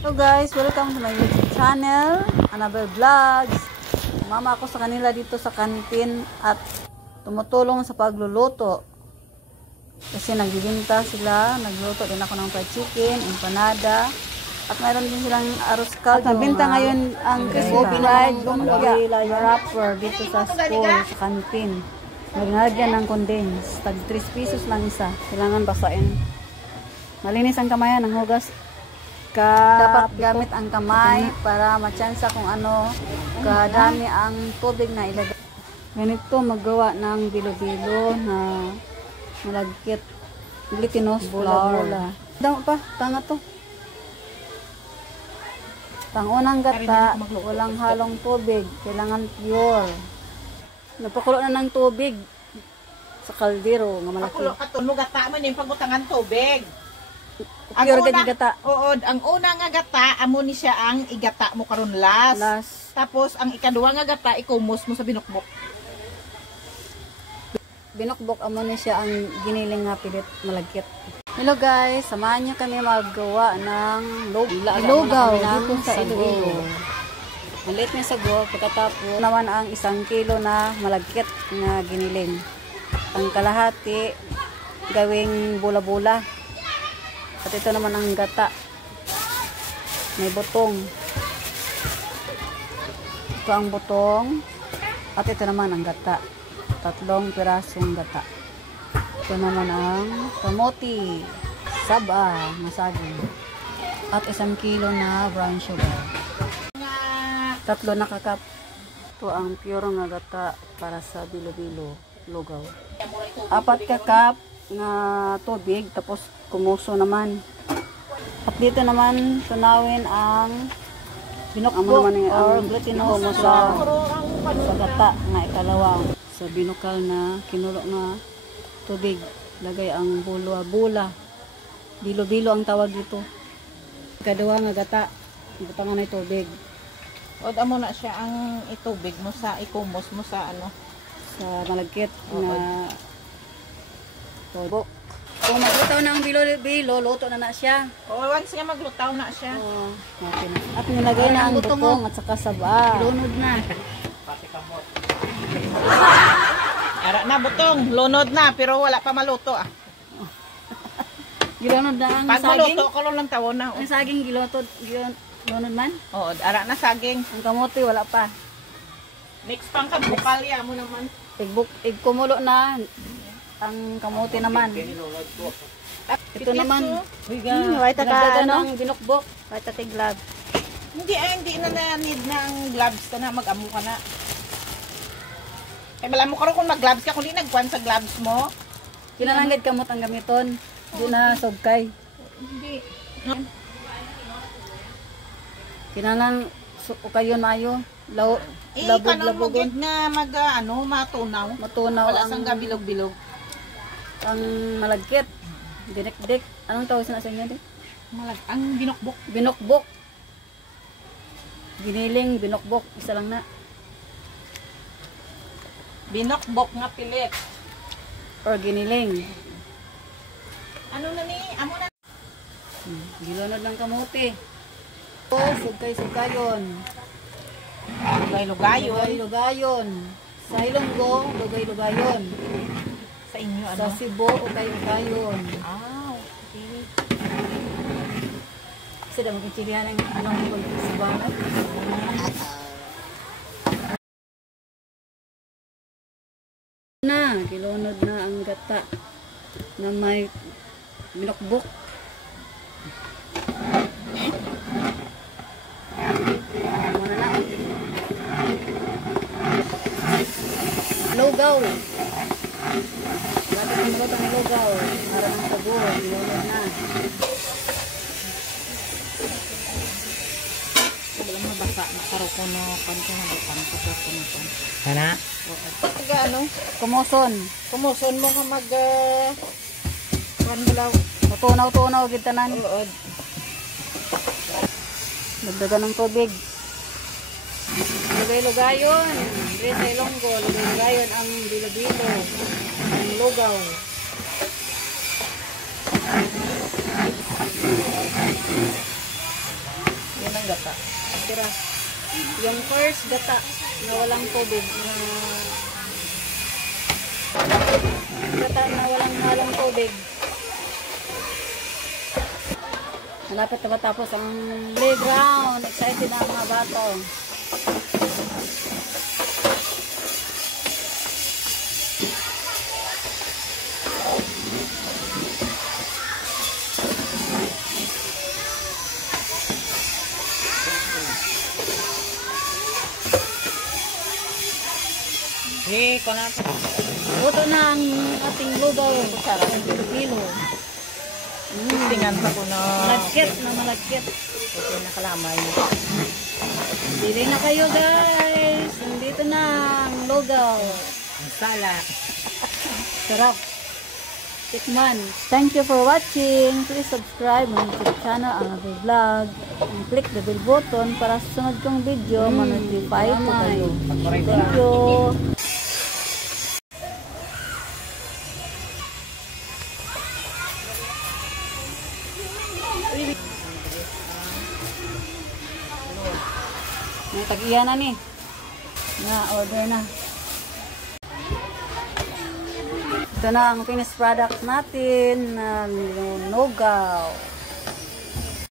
Hello guys, welcome to my YouTube channel, Annabel Vlogs. Mama ako sa kanila dito sa kantin at tumutulong sa pagluluto. Kasi nagbibinta sila, nagluto din ako ng fried chicken, empanada, at mayroon din silang arroz caldo. At nabinta ngayon ang fried lumpia wrapper dito sa school, sa kantin. Nagnalagyan ng condense, tag 3 pesos lang isa. Kailangan basain. Malinis ang kamayan ng hugas. Dapat gamit ang kamay para matsansa kung ano kadami ang tubig na ilagay. Ganito maggawa ng bilo-bilo na malagkit glutinous flour. Damo pa, tanga to. Pangunang gata, walang halong tubig, kailangan pure. Napakulo na ng tubig sa kaldero nga malaki. Pakulo ka to, mo gata man yung pagbutangan tubig. Pure gani gata. Oo, ang una nga gata, amo ni siya ang igata mo karon last. Tapos ang ikaduha nga gata, ikumos mo sa binukbok. Binukbok amo ni siya ang giniling nga pilit malagkit. Hello guys, samahan niyo kami maggawa ng lugaw dito sa Iloilo. Maliit na sago, pagkatapos naman ang 1 kilo na malagkit na giniling. Ang kalahati gawing bula-bula. At ito naman ang gata. May butong. Ito ang butong. At ito naman ang gata. 3 pirasong gata. Ito naman ang kamote. Saba, masaging. At 1 kilo na brown sugar. 3 na kakap. Ito ang pure nga gata para sa bilo-bilo lugaw. 4 kakap na tubig, tapos kumuso naman. At dito naman tunawin ang binukbok or glutinous sa gata na ikalawa. Sa binukal na kinulo na tubig, lagay ang bula-bula. Bilo-bilo ang tawag dito. Ikaduha nga gata, butangan na tubig. O amo na siya ang itubig mo sa ikumos mo sa ano, sa malagkit na tubok. Kung maglutaw na ang bilo-bilo, luto na siya. O once nga maglutaw na siya. Okay na. At nilagay na ang butong at saka saba. Lunod na. Ara na butong, lunod na pero wala pa maluto ah. Gilunod na ang pag saging. maluto ko lang tawon na. Ang saging gilunod man? Oo, ara na saging. Ang kamote wala pa. Next pang kabukalya mo naman. Igkumulo na ang kamote naman. Ito naman. White ka ng binukbok. White ka glove. Hindi na need na ang gloves ka na, mag-amo ka na. Kaya malam mo karon kung mag-gloves ka, kung di nagkuhan sa gloves mo. Kinalangad kamot ang gamiton. Di na sugkay. Hindi. Kinalang ukayon mayo. Labog-labogon na matunaw. Matunaw wala ang sang gabilog-bilog. Ang malagkit. Dinik-dik. Anong tawag sa inyo din? Ang binukbok. Binukbok. Giniling, binukbok. Isa lang na. Binukbok nga pilit. Or giniling. Ano na ni? Amo na. Gilunod ng kamote. Sugkay-sugkayon. Lugay-lugayon. Lugay-lugayon. Sa Ilonggo, lugay-lugayon. Sa inyo ano? Sa Cebu, ukay-ukayon. Okay. Kasi daw magkitsilihan ng anong pag-sibangat. Gilunod na ang gata na may binukbok. Lugaw. Bakit ang maluto ng lugaw? Para ng sago, gilunod na. Walang mabasa na karuko no kanto na kanto ko. Kana? Ano? Kumuson mo nga mag kanbalaw. Tunaw-tunaw gid tanan. Oo. Dagdagan ng tubig. Lugay-lugayon. Dire sa Ilonggo, lugay-lugayon ang bilo-bilo. Ang lugaw. gata. Tira. Yung first gata na walang tubig na gata na walang tubig. Malapit na matapos ang playground. Excited na ang mga bata. Ko na. Luto na ang ating lugaw. Sarap ng kilo. Tingnan pa ko na. Malagkit. Okay, nakalamay. Dili na kayo guys. Nandito na ang lugaw. Ang sala. Sarap. Tikman. Thank you for watching. Please subscribe my YouTube channel, Another Vlog. And click the bell button para sa sunod kong video. Ma-notify po kayo. Thank you. May tag-iya na ni. Na-order na. Ito na ang finished product natin na lugaw.